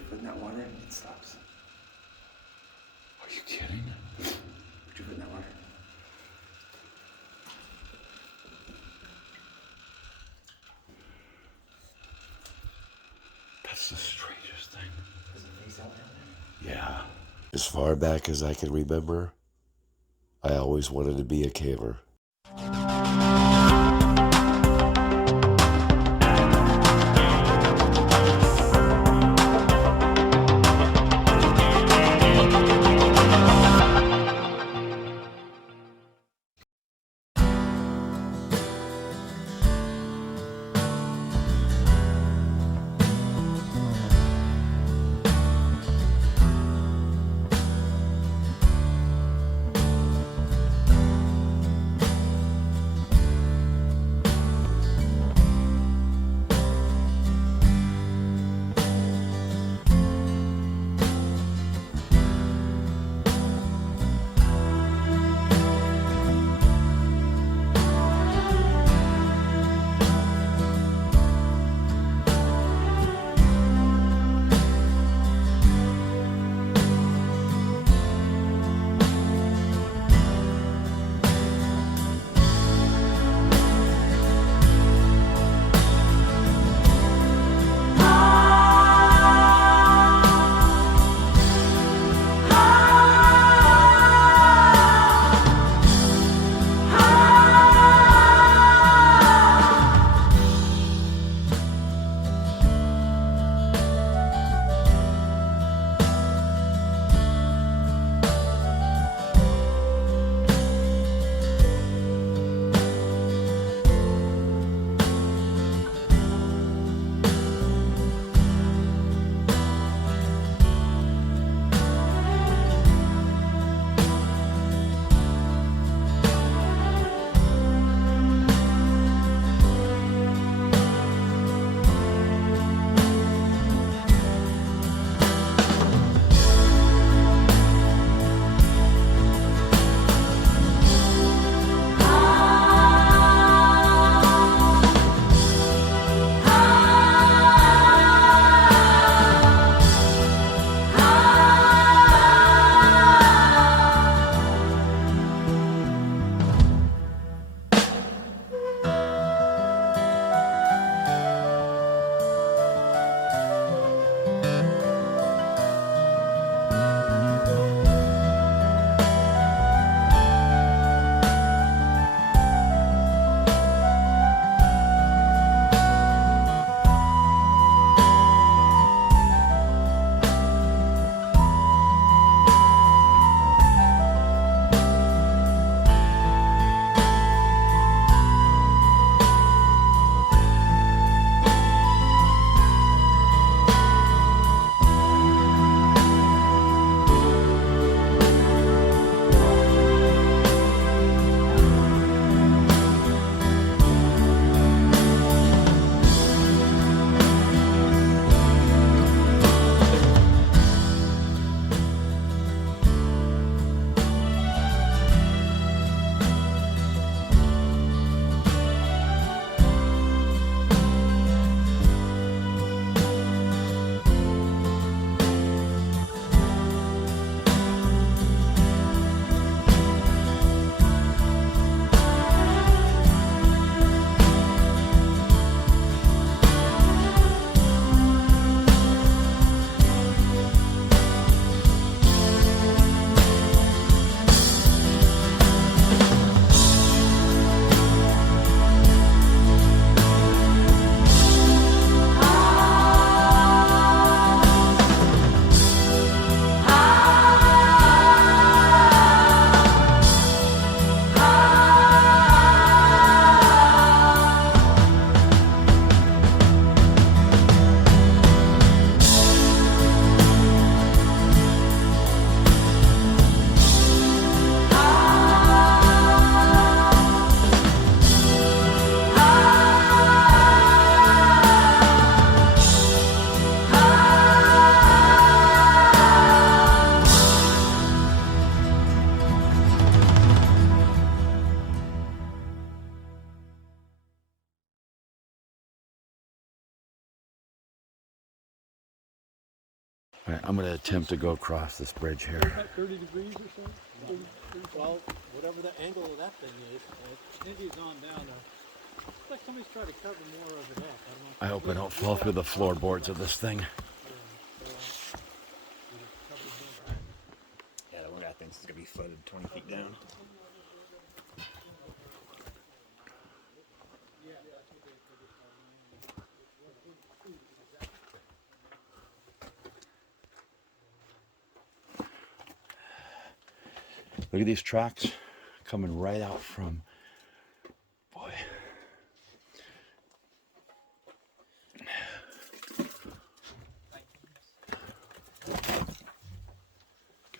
your foot in that water and it stops. Are you kidding? Put your foot in that water. That's the strangest thing. Does it face out down there? Yeah. As far back as I can remember, I always wanted to be a caver. All right, I'm gonna attempt to go across this bridge here. About 30 degrees or so? 30, well, whatever the angle of that thing is. I think he's on down now. It's like somebody's trying to cover more of it up. I don't know. I hope I don't fall through the floorboards of this thing. Yeah, the one guy thinks it's gonna be flooded 20 feet down. Look at these tracks coming right out from, boy.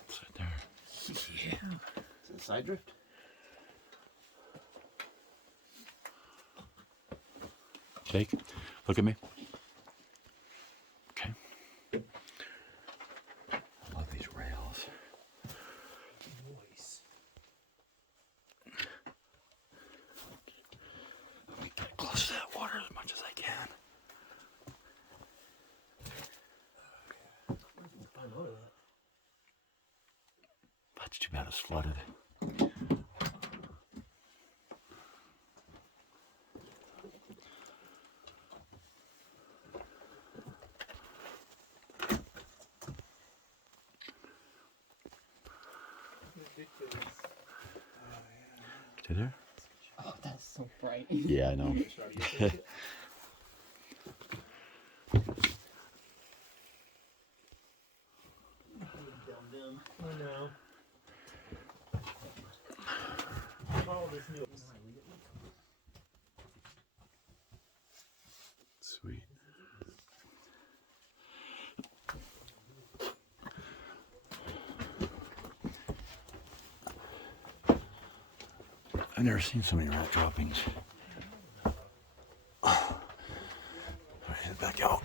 Upside there. Yeah. Is it a side drift? Jake, look at me. Okay. I love these rails. Nice. Let me get close to that water as much as I can. That's too bad it's flooded. Stay there? Oh, that's so bright. Yeah, I know. I know. Follow this new. Sweet. I've never seen so many rat droppings. All right, head back out.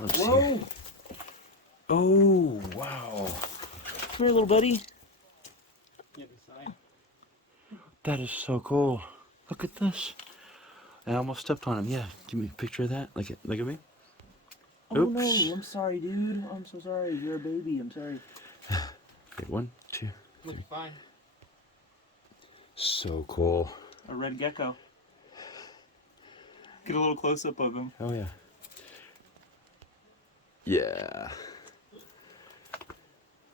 Let's Whoa! see. Oh, wow. Come here, little buddy. That is so cool. Look at this. I almost stepped on him. Yeah, give me a picture of that. Look at me. Oh Oops. no, I'm sorry, dude. I'm so sorry. You're a baby. I'm sorry. Okay, 1, 2. Looks fine. So cool. A red gecko. Get a little close up of him. Oh yeah. Yeah.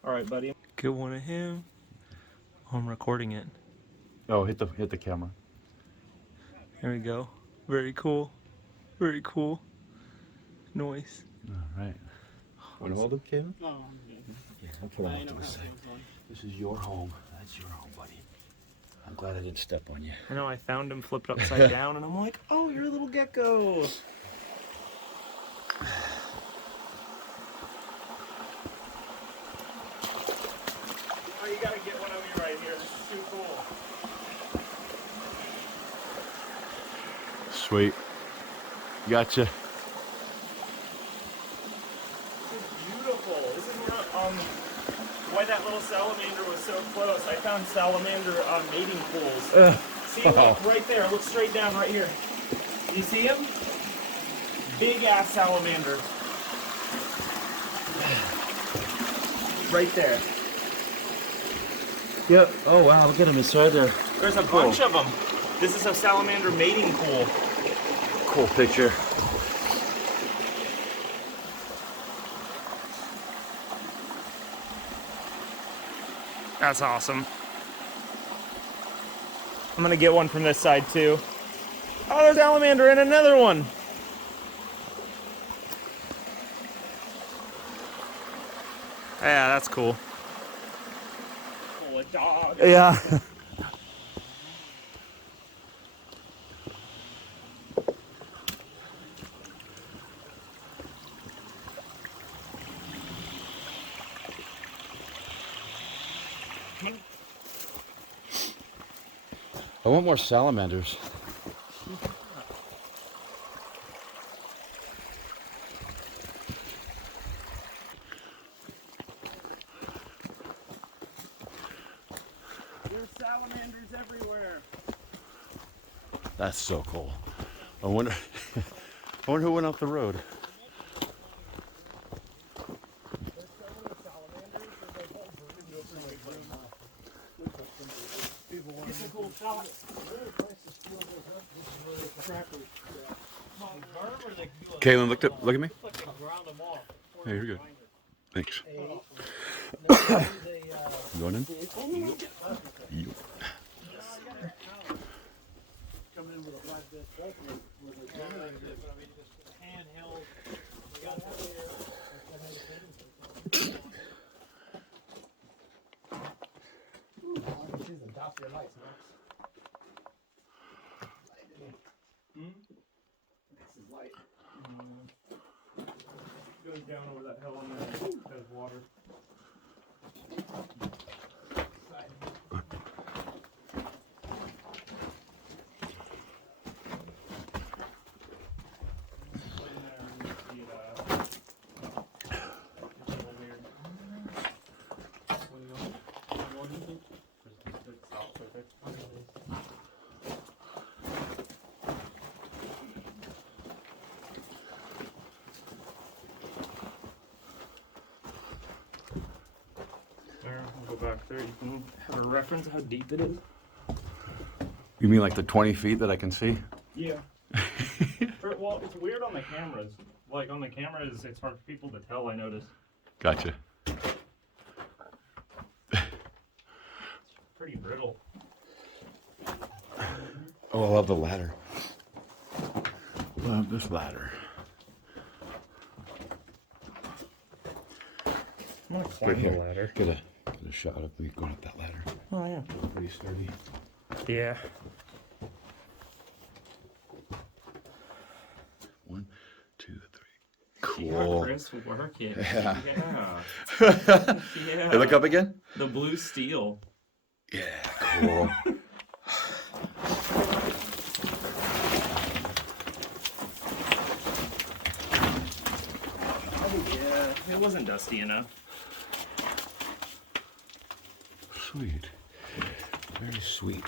All right, buddy. Get one of him. I'm recording it. Oh, hit the camera. There we go. Very cool. Very cool. Noise. All right. Want to hold him, Kevin? Oh, yeah. Yeah, I'll put him I off to know the how side. things going. This is your home. That's your home, buddy. I'm glad I didn't step on you. I know, I found him flipped upside down, and I'm like, oh, you're a little gecko. Oh, you gotta get one of me right here. This is too cool. Sweet. Gotcha. This is beautiful. This is why that little salamander was so close. I found salamander mating pools. See, look, right there. Look straight down right here. You see him? Big ass salamander. Right there. Yep. Oh wow, look at him. He's right there. There's a bunch of them. This is a salamander mating pool. Cool picture. That's awesome. I'm gonna get one from this side too. Oh, there's salamander and another one. Yeah, that's cool. Oh, a dog. Yeah. I want more salamanders. Salamanders everywhere. That's so cool. I wonder, I wonder who went off the road. Kaylin, look at me. Hey, you're good. Thanks. Going in? You. Come in with a flatbed truck with a generator, handheld. We got that there. Choose the top of your lights, Max. This is light. Goes down over that hill and then there's water. There, we'll go back there. You can have a reference of how deep it is. You mean like the 20 feet that I can see? Yeah. Well, it's weird on the cameras. Like on the cameras, it's hard for people to tell, I noticed. Gotcha. Pretty brittle. Oh, I love the ladder. Love this ladder. I'm gonna climb Right here. the ladder. Get a shot of me going up that ladder. Oh, yeah. Pretty sturdy. Yeah. 1, 2, 3. Yeah, Cool. Chris, work it. Yeah. Yeah. Yeah. Hey, look up again. The blue steel. Yeah, cool. Yeah, it wasn't dusty enough. Sweet. Very sweet.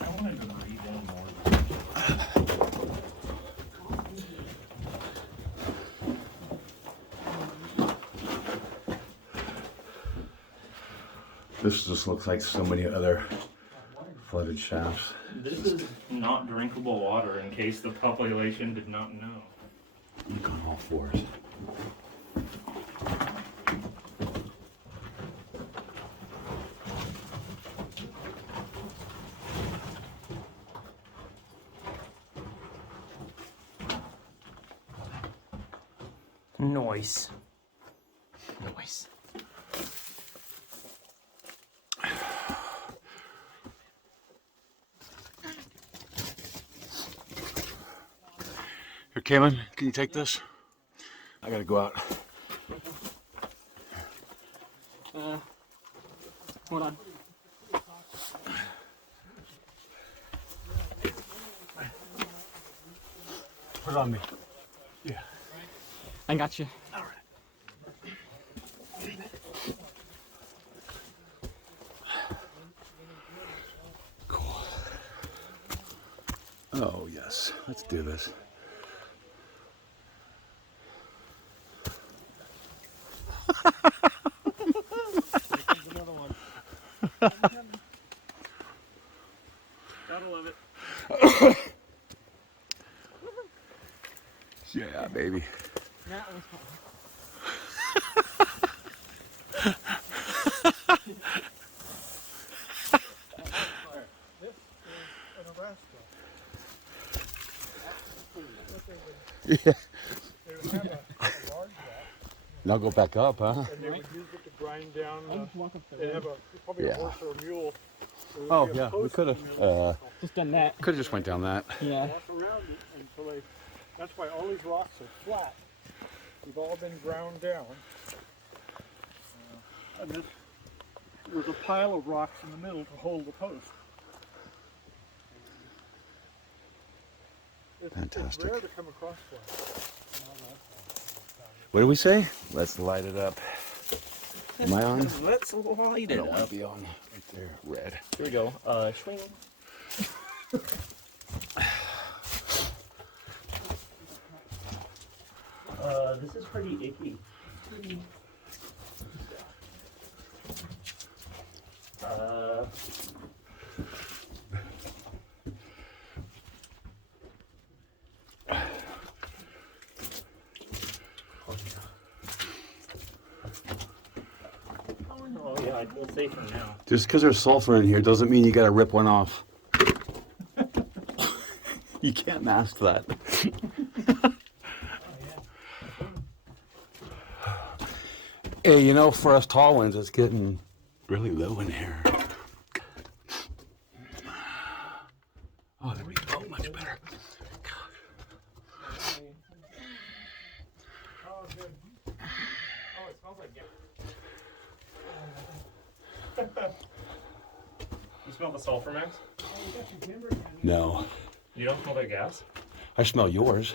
I wanted to breathe in more. This just looks like so many other flooded shafts. This is not drinkable water, in case the population did not know. Look on all fours. Noise. Noise. Here, Kaylin, can you take this? I gotta go out. Hold on. Put it on me. Yeah. I got you. All right. Cool. Oh, yes. Let's do this. Another one. Gotta love it. Yeah, baby. That was fun. This is a Nebraska. Yeah. They would have a large rock, Now go back up, huh? and they would use it to grind down. They'd have probably Yeah. a horse or a mule. There would Oh, be a yeah, we post could in have. the middle of Just done that. Could have just went down that. Yeah. walk around it until they. That's why all these rocks are flat. They've all been ground down. And this was a pile of rocks in the middle to hold the post. It's Fantastic. rare to come across one. What do we say? Let's light it up. Am I on? Let's light it want up. to be on right there. Red. Here we go. Swing. This is pretty icky. Oh yeah, I feel safer now. Just because there's sulfur in here doesn't mean you got to rip one off. You can't mask that. Hey, you know, for us tall ones, it's getting really low in here. Oh, there we go. Much better. Oh, good. Oh, it smells like gas. You smell the sulfur, Max? No. You don't smell that gas? I smell yours.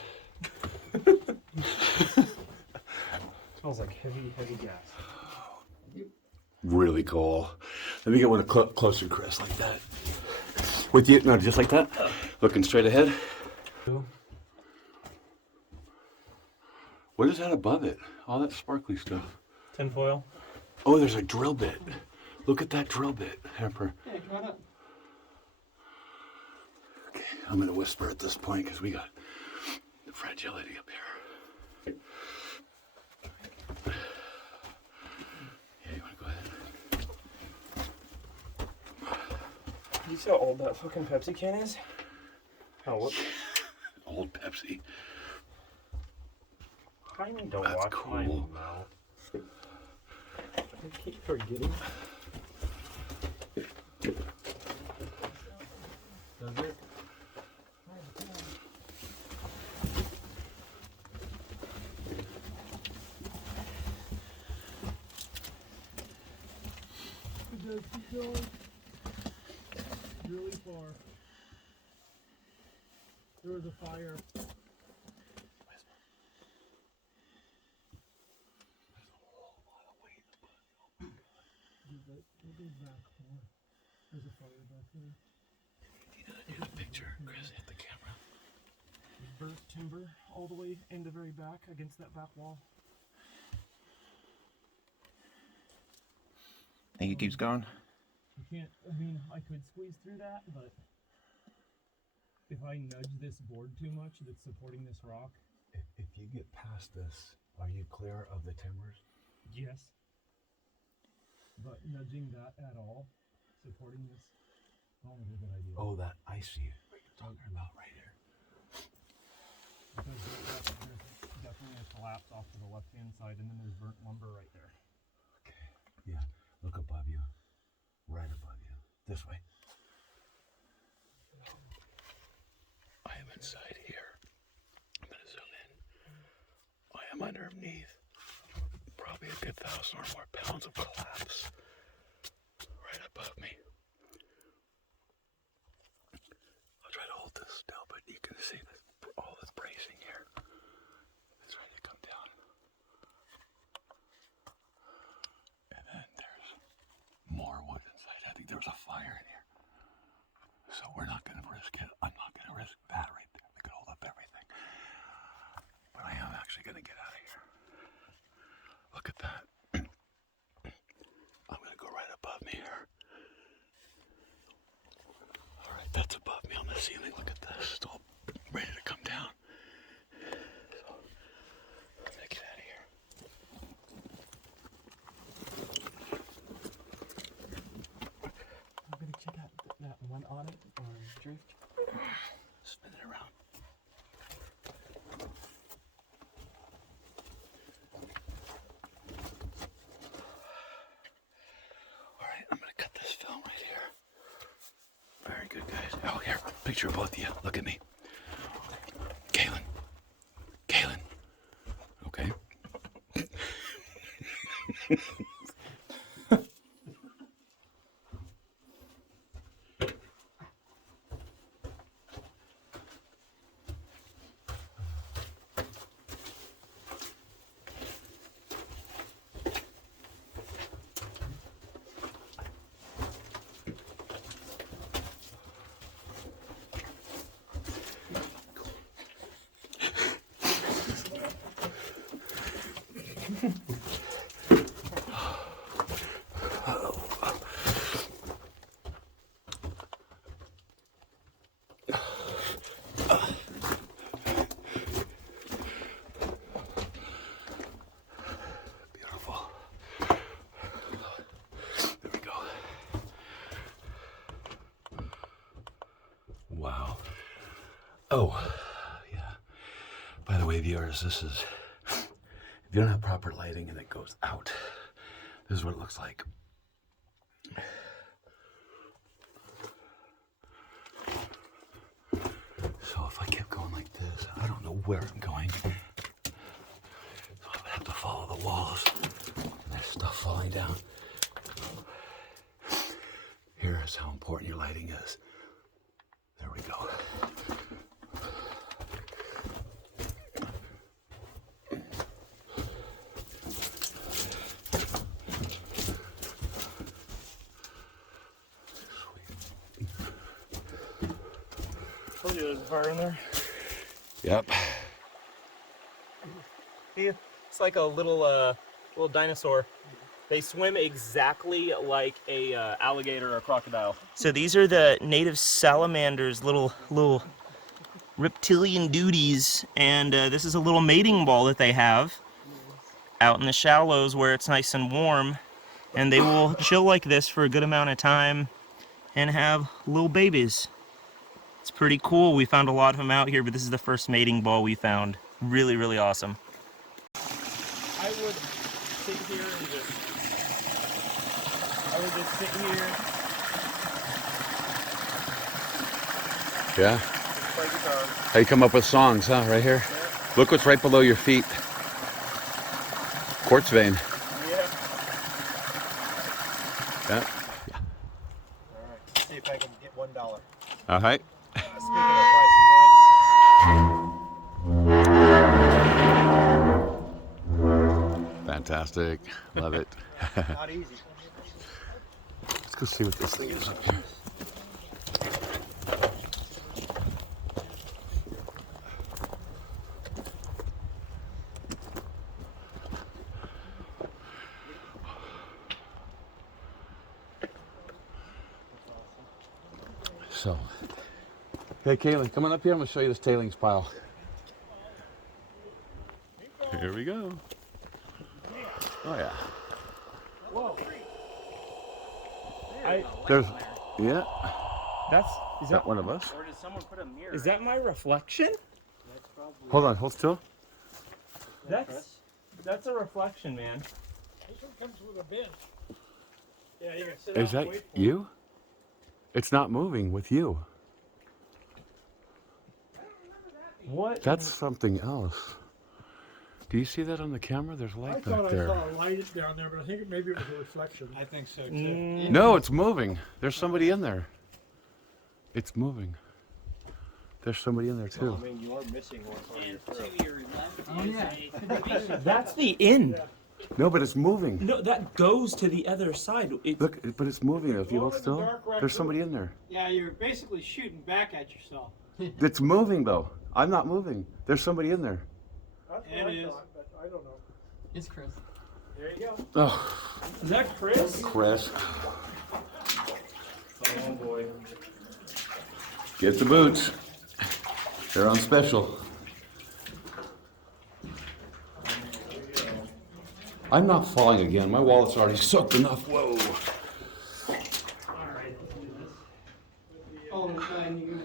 Smells like heavy, heavy gas. Really cool. Let me get one closer, Chris, like that. With you? No, just like that? Looking straight ahead? What is that above it? All that sparkly stuff. Tinfoil. Oh, there's a drill bit. Look at that drill bit, Harper. Hey, come on up. Okay, I'm gonna whisper at this point because we got the fragility up here. Yeah, you wanna go ahead? You see how old that fucking Pepsi can is? Oh, what? Old Pepsi. I need to That's watch my cool. mouth. I keep forgetting. Does it? Keep going. Really far. There was a fire. There's a fire back there. You gotta do a picture, Chris. Hit the camera. Burnt timber all the way in the very back against that back wall. Think it keeps going? You can't, I mean, I could squeeze through that, but if I nudge this board too much that's supporting this rock. If you get past this, are you clear of the timbers? Yes. But nudging that at all, supporting this, not a good idea. Oh, that I see what you're talking about right here. Because there's definitely a collapse off to the left-hand side, and then there's burnt lumber right there. Okay. Yeah. Look above you. Right above you. This way. I am inside here. I'm gonna zoom in. I am underneath probably a good 1,000 or more pounds of collapse right above me. I'll try to hold this still, but you can see this, all this bracing here. It's ready to come down. And then there's more wood inside. I think there was a fire in here. So we're not going to risk it. I'm not going to risk that right there. We could hold up everything. But I am actually going to get out of here. Look at that. I'm going to go right above me here. All right, that's above me on the ceiling. Look at this. It's all ready to come down. So, I'm going to get out of here. I'm gonna check out that one on it or drift. Spin it around. All right, I'm gonna cut this film right here. Very good, guys. Oh, here, picture of both of you. Look at me. Kaylin. Kaylin. Okay. Oh, yeah. By the way, viewers, this is, if you don't have proper lighting and it goes out, this is what it looks like. So if I kept going like this, I don't know where I'm going. So I would have to follow the walls. There's stuff falling down. Here is how important your lighting is. There we go. Told you there's a fire in there. Yep. See, it's like a little dinosaur. They swim exactly like a alligator or a crocodile. So these are the native salamanders, little reptilian duties, and this is a little mating ball that they have out in the shallows where it's nice and warm, and they will chill like this for a good amount of time and have little babies. It's pretty cool. We found a lot of them out here, but this is the first mating ball we found. Really, really awesome. I would sit here and just sit here. Yeah. Play guitar. How you come up with songs, huh? Right here. Yeah. Look what's right below your feet. Quartz vein. Yeah. Yeah. Alright, see if I can get $1. All right. Speaking of prices, Fantastic. Love it. right? Not easy. Let's go see what this thing is up here. So, hey Kaylee, come on up here. I'm gonna show you this tailings pile. Here we go. Oh yeah. Whoa. There's, yeah. Is that one of us? Or did someone put a mirror? Is that my reflection? Hold on, hold still. That's a reflection, man. This one comes with a bench. Yeah, you can sit Is out that and wait for you? It's not moving with you. What? That's something else. Do you see that on the camera? There's I light thought back I there. saw a light down there, but I think maybe it was a reflection. I think so too. No, it's moving. There's somebody in there. It's moving. There's somebody in there Well, too. I mean, you are missing one part of your throat. That's the end. No, but it's moving. No, that goes to the other side. Look, but it's moving. If you Go hold in the still, dark right there's there. somebody in there. Yeah, you're basically shooting back at yourself. It's moving though. I'm not moving. There's somebody in there. That's It what I is. thought, but I don't know. It's Chris. There you go. Oh, Is that Chris? Chris, Oh boy. get the boots. They're on special. I'm not falling again. My wallet's already soaked enough. Whoa. Alright, let's do this. Oh, incline you.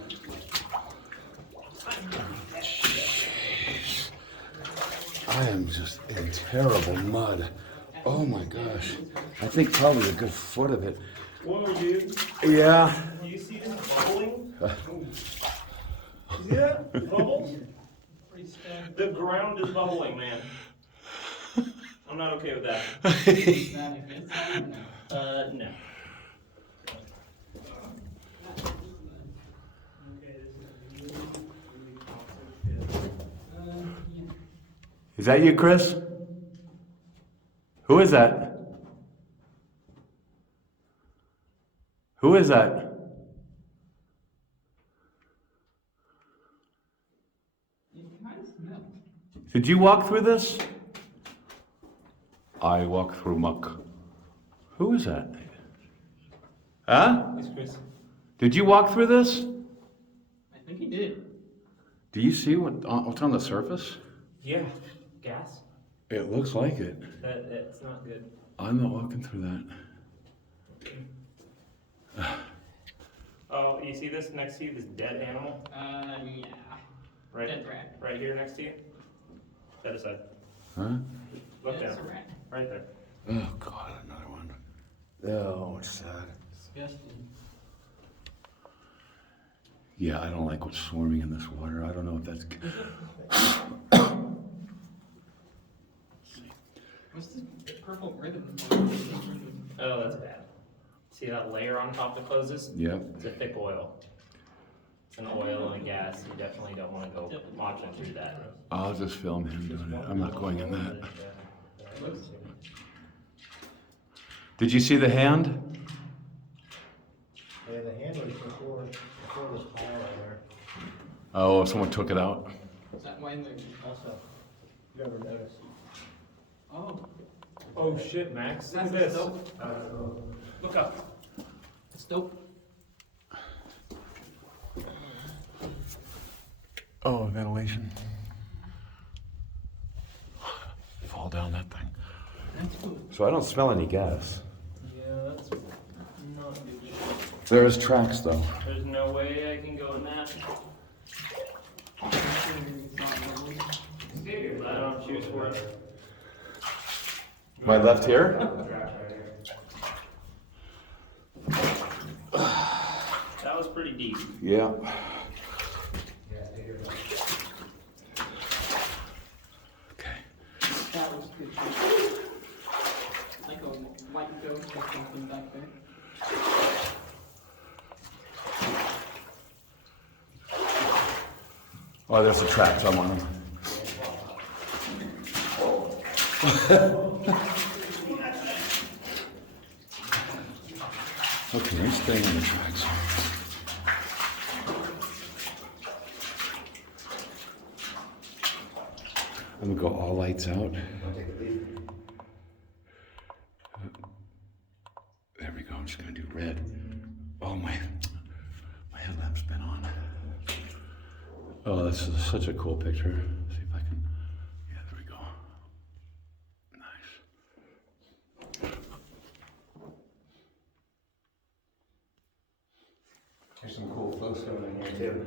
I am just in terrible mud. Oh my gosh. I think probably a good foot of it. Whoa, dude. Yeah. Do you see this bubbling? You see that? Bubbles? The ground is bubbling, man. I'm not okay with that. No. Is that you, Chris? Who is that? Who is that? Did you walk through this? I walk through muck. Who is that? Huh? It's Chris. Did you walk through this? I think he did. Do you see what's on the surface? Yeah. Gas? It looks like it. That's not good. I'm not walking through that. Oh, you see this next to you, this dead animal? Yeah. Right, Dead rat. right here next to you. That aside. Huh? Look Yeah, it's down. a rat. Right there. Oh God, another one. Oh, it's sad. Disgusting. Yeah, I don't like what's swarming in this water. I don't know if that's. What's this purple ribbon? Oh, that's bad. See that layer on top that closes? Yep. It's a thick oil. It's an oil and a gas. You definitely don't want to go watching through that. I'll just film him doing it. I'm not going in that. Did you see the hand? Yeah, the handle is before this pile right there. Oh, someone took it out. Is that why the... Also, you ever notice? Oh. Oh shit, Max. Look at That's this. dope. Look up. It's dope. Oh, ventilation. Fall down that thing. That's cool. So I don't smell any gas. Yeah, that's not good. There's tracks though. There's no way I can go in that. I don't choose for it. My left here? That was pretty deep. Yeah. Okay. That was good. Like a white goat or something back there. Oh, there's the tracks. I'm on them. Okay, I'm staying on the tracks. I'm gonna go all lights out. There we go. I'm just gonna do red. Oh, my headlamp's been on. Oh, this is such a cool picture. See if I can. Yeah, there we go. Nice. There's some cool flow going in here too.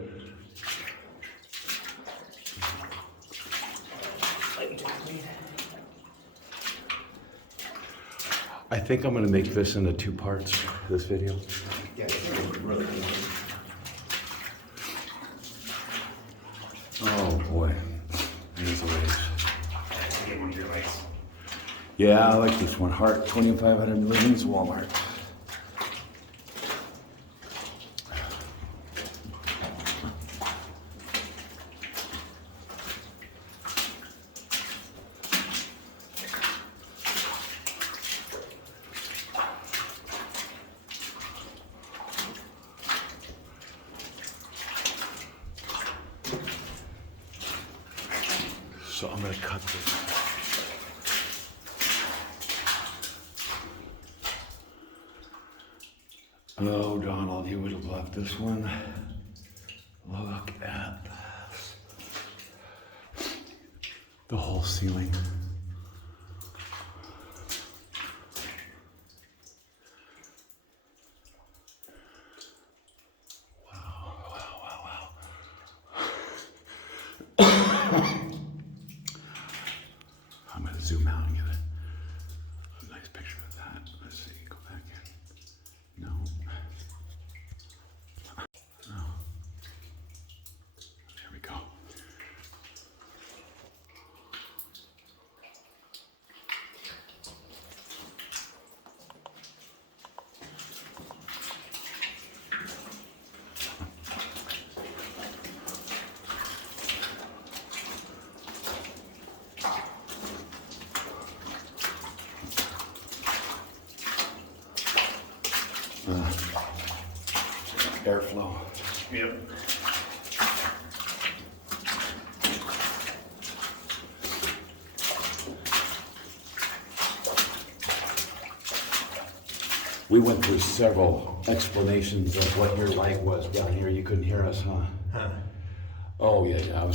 I think I'm gonna make this into 2 parts, this video. Yeah, it's really cool. Oh boy, there's the waves. Get one of your lights. Yeah, I like this one. Heart, 2,500 lumens, Walmart. So I'm gonna cut this. Oh, Donald, you would have loved this one. Look at this. The whole ceiling. I'm gonna zoom out and get a nice picture of that. Let's see, go back in. No. No. There we go. Airflow. Yep. We went through several explanations of what your light was down here. You couldn't hear us, huh? Huh. Oh, yeah, yeah.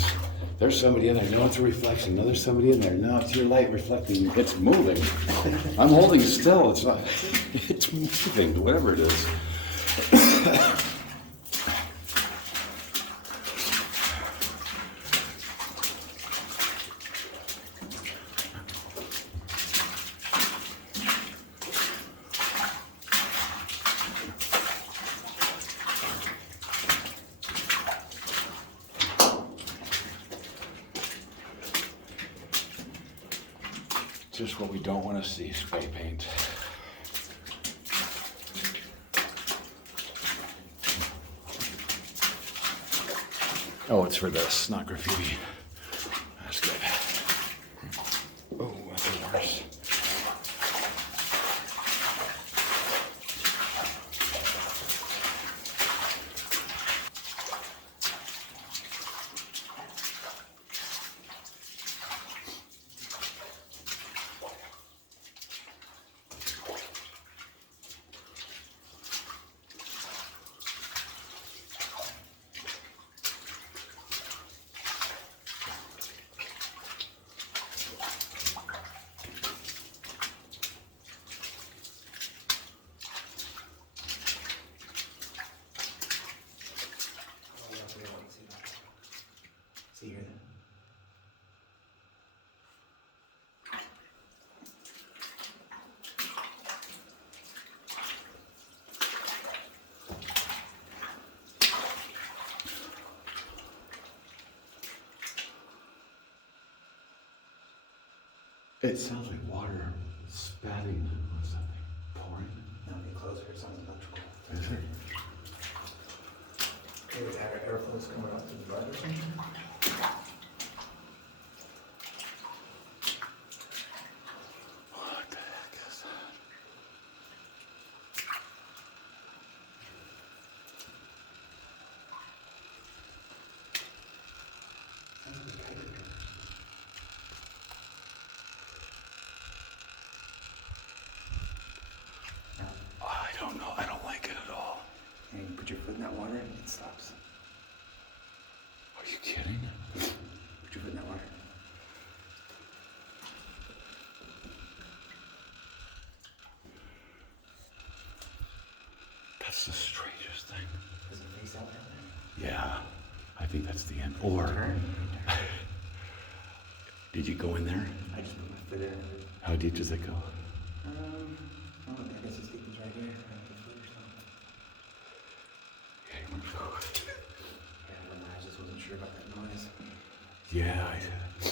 There's somebody in there. No, it's a reflection. No, there's somebody in there. No, it's your light reflecting. It's moving. I'm holding still. It's not. It's moving, whatever it is. just what we don't want to see, spray paint. Oh, it's for this, not graffiti. That's good. Oh, that's worse. See here then. It sounds like water spatting on something, pouring. Now get closer, it sounds electrical. Is it? Maybe that airflow's coming up to the blood or something? What the heck is that? I don't know. I don't like it at all. And you put your foot in that water and it stops. Are you kidding? Put your foot in that water. That's the strangest thing. Does it face out there? Yeah, I think that's the end. Or Turn. did you go in there? I just put my foot in. How deep does it go? Oh, I guess it's deep as right here. I have foot or something. Yeah, you want to go? Yeah, I just wasn't sure about that noise. Yeah, You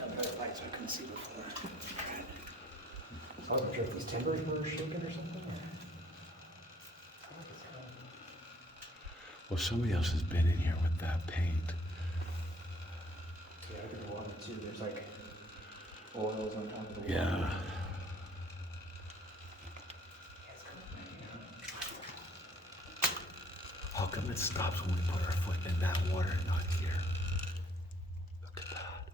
got better light, so I couldn't see before. I wasn't sure if these timbers were shaking or something. well, somebody else has been in here with that paint. Yeah, look at the water too. There's like oils on top of the water. Yeah. It's coming right here. How come it stops when we put our foot in that water and not here? Look at that.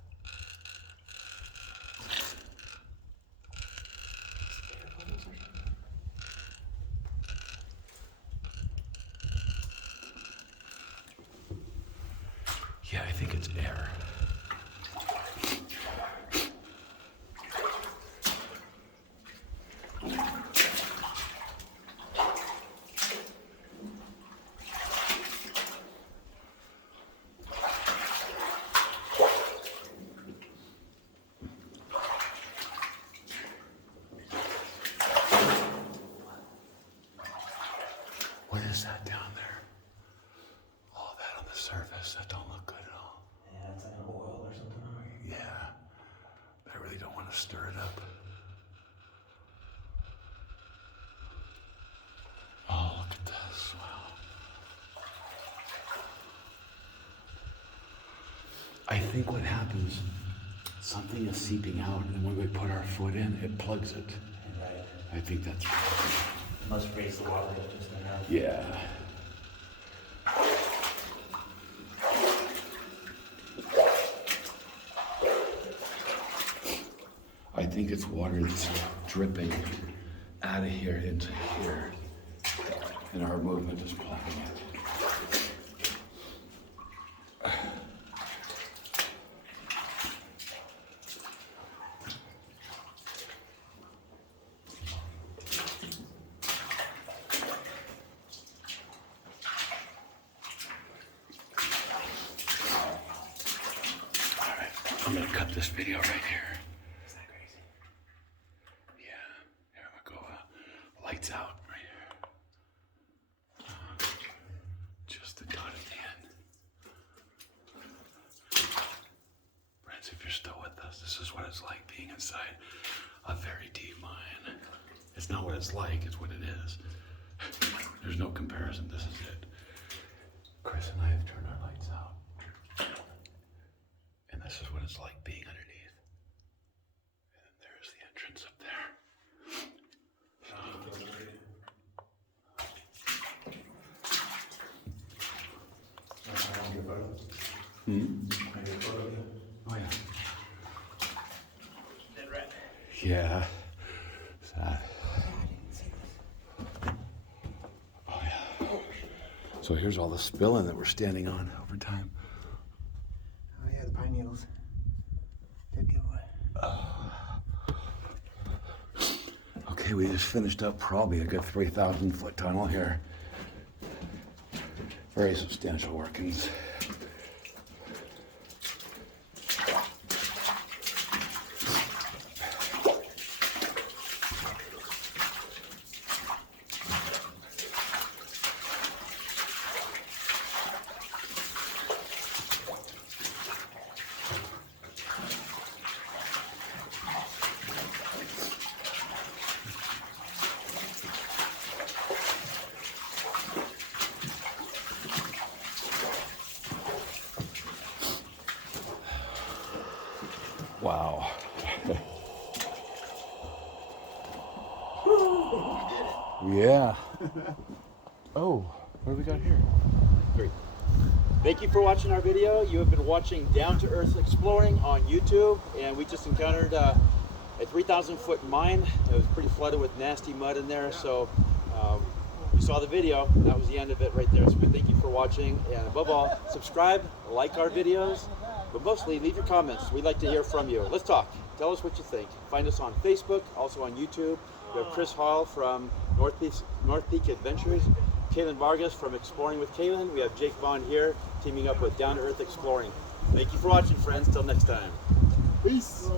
Yeah, I think it's air. What is that down there? All that on the surface, that don't look good at all. Yeah, it's like an oil or something. Yeah, but I really don't want to stir it up. Oh, look at this, wow. I think what happens, something is seeping out, and when we put our foot in, it plugs it. Right. I think that's Must raise the water just enough. yeah. I think it's water that's dripping out of here into here, and our movement is plugging it. I'm gonna cut this video right here. Isn't that crazy? Yeah, here I'm gonna go. Lights out right here. Just the cut at the end. Friends, if you're still with us, this is what it's like not what it's like, it's what it is. There's no comparison, this is it. Chris and I have turned our lights out. And this is what it's like being underneath. And then there's the entrance up there. Oh yeah. Dead rat. Yeah. Sad. Oh yeah. So here's all the spilling that we're standing on over time. Oh yeah, the pine needles. Good giveaway. Okay, we just finished up probably a good 3,000 foot tunnel here. Very substantial workings. Wow. Yeah. Oh, what do we got here? Great. Thank you for watching our video. You have been watching Down to Earth Exploring on YouTube, and we just encountered a 3,000 foot mine. It was pretty flooded with nasty mud in there, so you saw the video. That was the end of it right there. So we thank you for watching, and above all, subscribe, like our videos, but mostly leave your comments. We'd like to hear from you. Let's talk. Tell us what you think. Find us on Facebook, also on YouTube. We have Chris Hall from North Peak Adventures, Kaylin Vargas from Exploring with Kaylin. We have Jake Vaughn here, teaming up with Down to Earth Exploring. Thank you for watching, friends. Till next time. Peace.